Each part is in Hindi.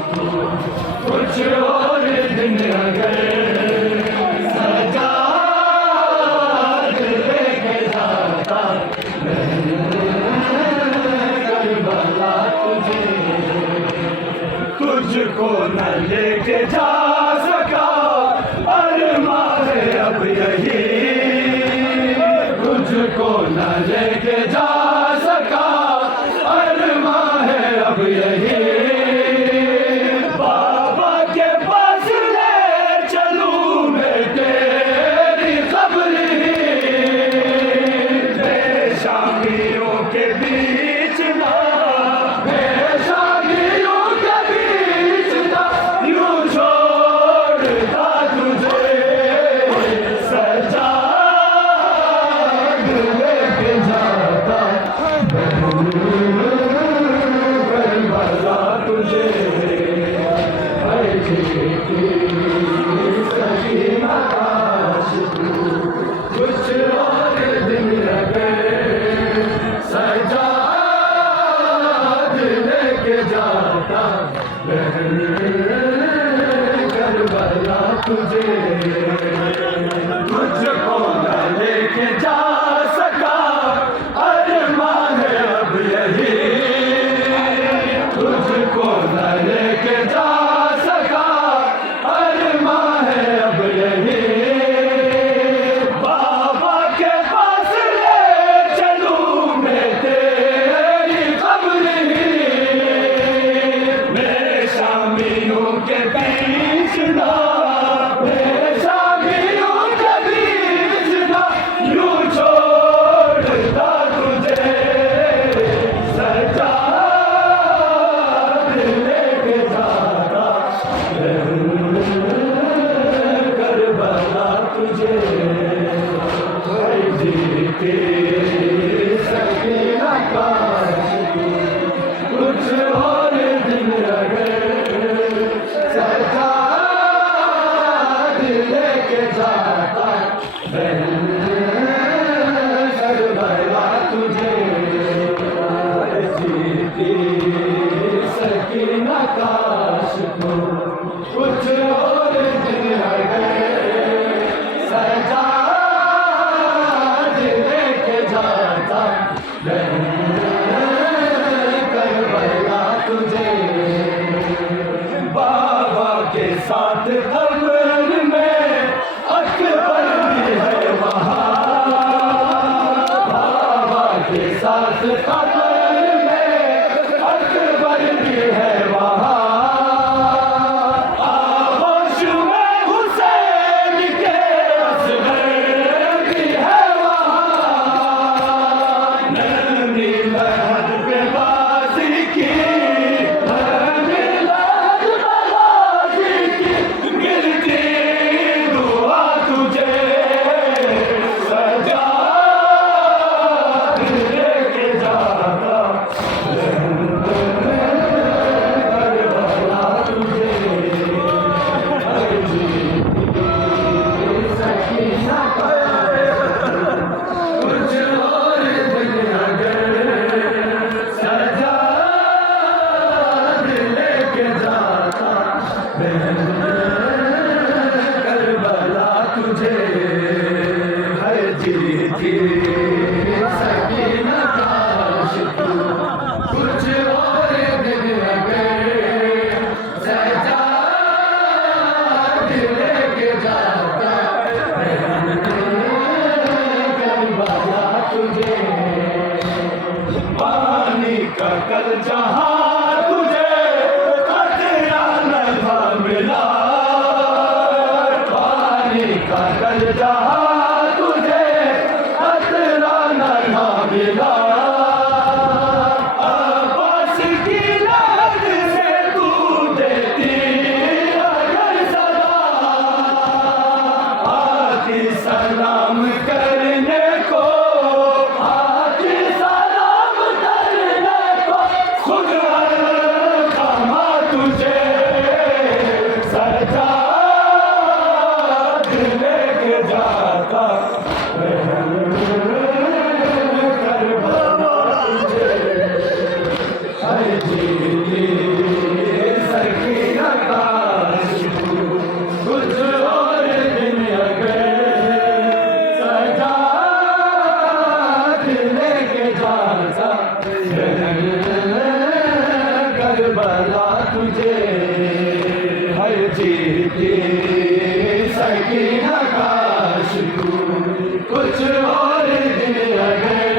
कुछ और दिन अगर सजा लेके जाता करबला तुझे, तुझको न लेके जा सका अरमां है अब यही, तुझको न लेके जा सका अरमां है अब यही। बाबा के पास ले चलूं मैं तेरी खबर ही, बेशामियों के बीच ना, बेशामियों के बीच ना यूं छोड़ता तुझे, सजा लेके जाता करबला तुझे। सकीना काश तू कुछ और दिन अगर सजा लेके जाता करबला तुझे, तुझको न लेके जा सका अरमां है अब यही, तुझको न लेके जा सका अरमां है अब यही। बाबा के पास ले चलूं मैं तेरी खबर ही, मेरे शामियों के बीच ना, मेरे शामियों के बीच ना यूं छोड़ता तुझे, सजा लेके जाता करबला तुझे। जीती सकीना काश तू कुछ और दिन अगर सजा लेके जाता करबला तुझे। जीती सकीना काश तू कुछ और दिन अगर सजा लेके जाता करबला तुझे। बाबा के साथ कब्र में अकबर भी है वहाँ, बाबा के साथ कब्र में अकबर भी है वहाँ, आगोश में हुसैन के असगर भी है वहाँ। नरमी लहद पे बाजी की, नरमी लहद पे बाजी की, गिरती दुआ तुझे, सजा लेके जाता करबला तुझे। सकीना कुछ और दिन अगर सजा लेके जाता करबला तुझे। हर जीती सकीना काश तू कुछ और दिन अगर सजा लेके जाता करबला तुझे। पानी का कल जहां तुझे खतरा न था मिला, करबला तुझे हर जीती सकीना काश तू कुछ और दिन अगर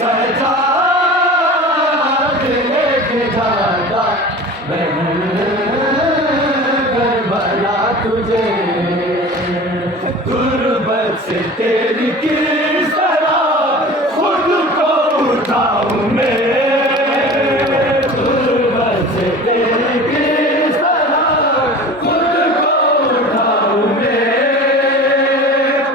सजा लेके जाता मैं करबला तुझे गुर्बत से तेरी किस तरह खुद को उठाऊं मैं गुर्बत से तेरी किस तरह खुद को उठाऊं मैं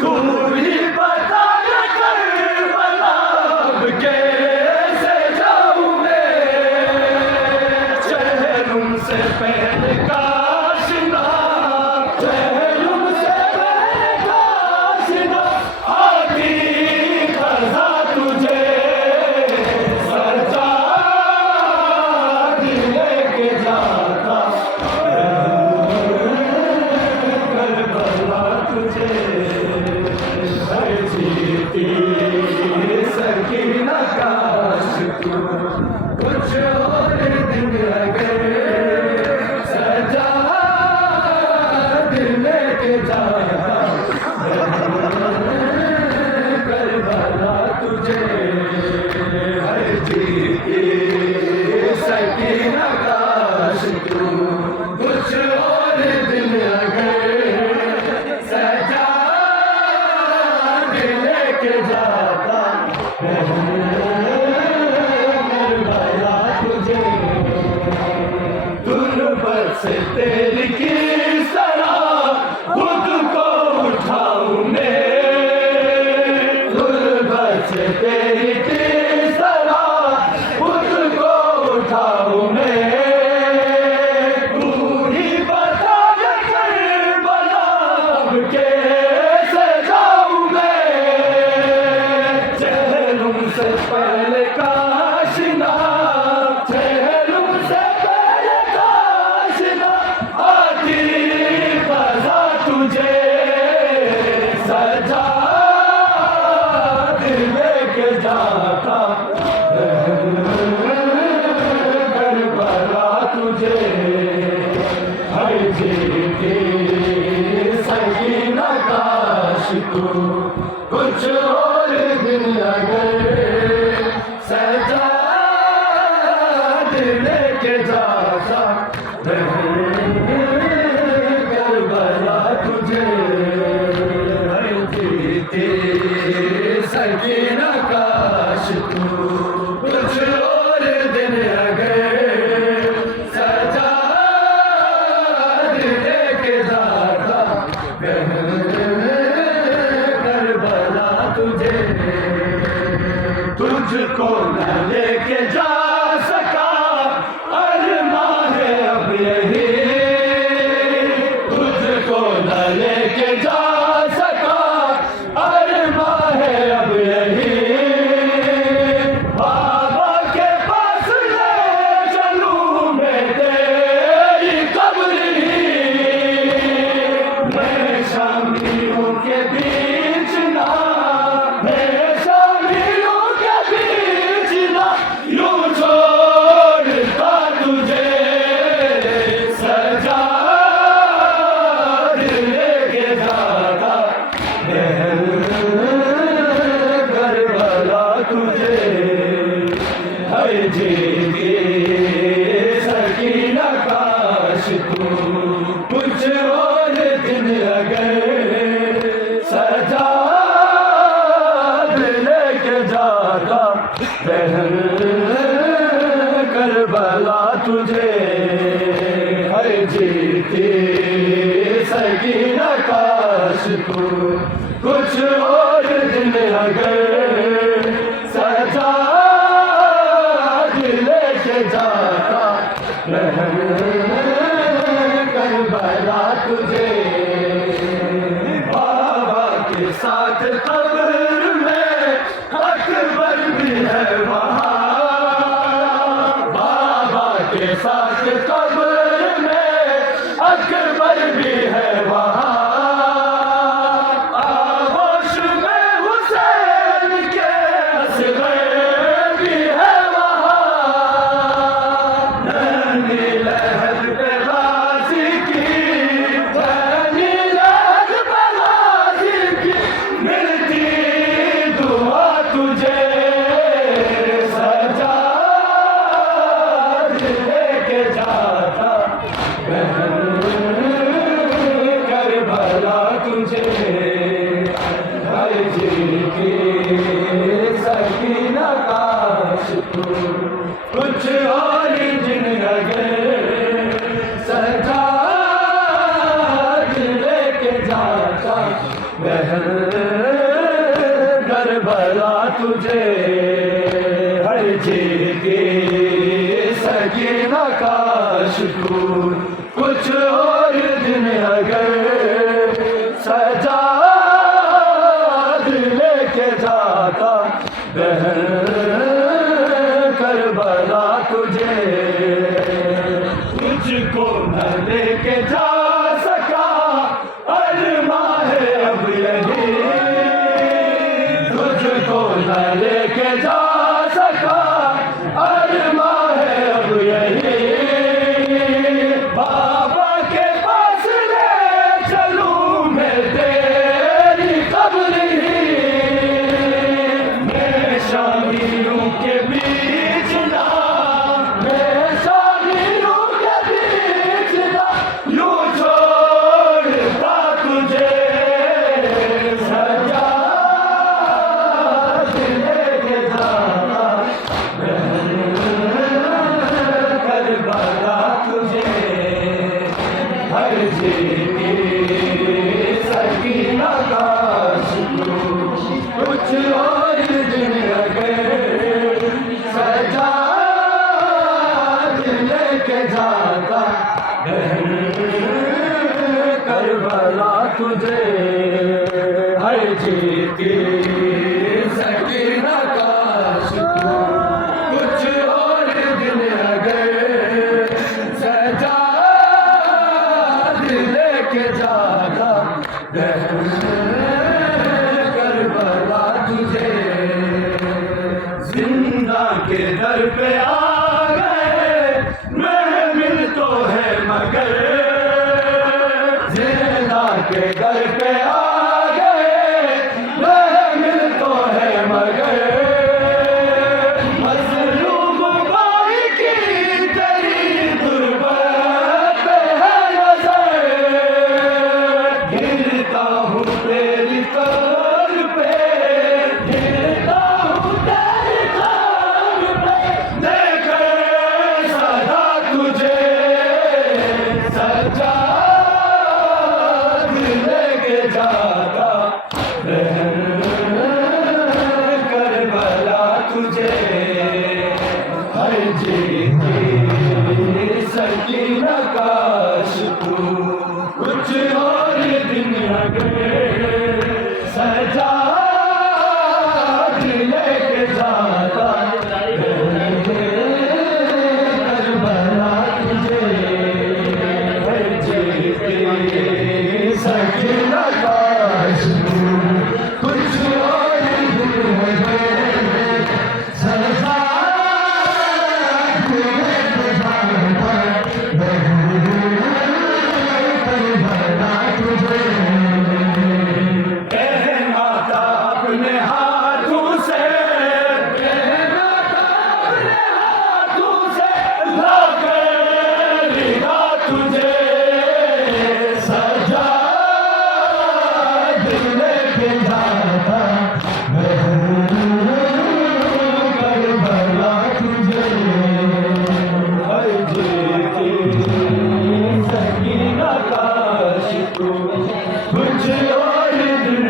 तू ही बता करबला अब कैसे जाऊं मैं चेहरों से पहले काशना चेहरों से पहले काशना आधी खजा तुझे सजा लेके जाता करबला तुझे हर जीती सकीना काश तू कुछ और दिन अगर सजा लेके जाता करबला तुझे हर जीती सकीना काश तू कुछ और दिन अगर सजा लेके जाता करबला तुझे गुर्बत से तेरी किस तरह खुद को उठाऊं मैं गुर्बत से तेरी किस तरह खुद को उठाऊं मैं तू ही बता करबला अब कैसे जाऊं मैं चेहरों से पहले काशना चेहरों से पहले काशना आती खजा तुझे सजा लेके जाता करबला तुझे हर जीती सकीना काश तू कुछ और दिन अगर सजा लेके जाता करबला तुझे हर जीती सकीना काश तू कुछ और दिन अगर सजा लेके जाता करबला तुझे तुझको न लेके जा सका अरमां है अब यही तुझको न लेके जा सका अरमां है अब यही बाबा के पास ले चलूं मैं तेरी कब्र ही मैं शामियों के बीच ना मैं शामियों के बीच ना यूं छोड़ता तुझे सजा लेके जाता करबला तुझे हर जीती सकीना काश तू कुछ और दिन अगर सजा लेके जाता करबला तुझे हर जीती सकीना काश तू कुछ और दिन अगर सजा लेके जाता करबला तुझे बाबा के साथ कब्र में अकबर भी है वहाँ बाबा के साथ कब्र में अकबर भी है वहाँ आगोश में हुसैन के असगर भी है वहाँ तू कुछ और दिन अगर सजाद लेके जाता बहन करबला तुझे, तुझको न लेके जा सका अरमा है अब यही, तुझको न लेके जा सका अरमा है अब यही। बाबा के पास ले चलूं मैं तेरी कब्र ही, मैं शामियों के बीच ना, मैं शामियों के बीच ना यूं छोड़ता तुझे, सजाद लेके जाता करबला तुझे। हर जीती सकीना का कुछ और दिन अगर सजाद लेके जाता बहन करबला तुझे। हर जीती सकीना का कुछ और दिन अगर सजाद लेके जाता बहन करबला तुझे। जिंदा के दर पे आ गए महमिल तो है मगर, जिंदा के दर पे आ गए महमिल तो है मगर, मजलूम भाई की तेरी गुर्बत पे है नजर, गिरता हूँ तेरी कब्र पे, गिरता हूँ तेरी कब्र पे, देकर सदा तुझे सजाद लेके जाता बहन करबला तुझे। हर जीती सकीना काश तू कुछ और दिन अगर सजाद लेके जाता करबला तुझे। हर जीती सकीना काश तू कुछ और दिन अगर सजाद लेके जाता करबला तुझे। कहना था अपने हाथों से, कहना था अपने हाथों से लाकर रिहा तुझे, सजाद लेके जाता करबला तुझे। हर जीती सकीना काश तू कुछ और दिन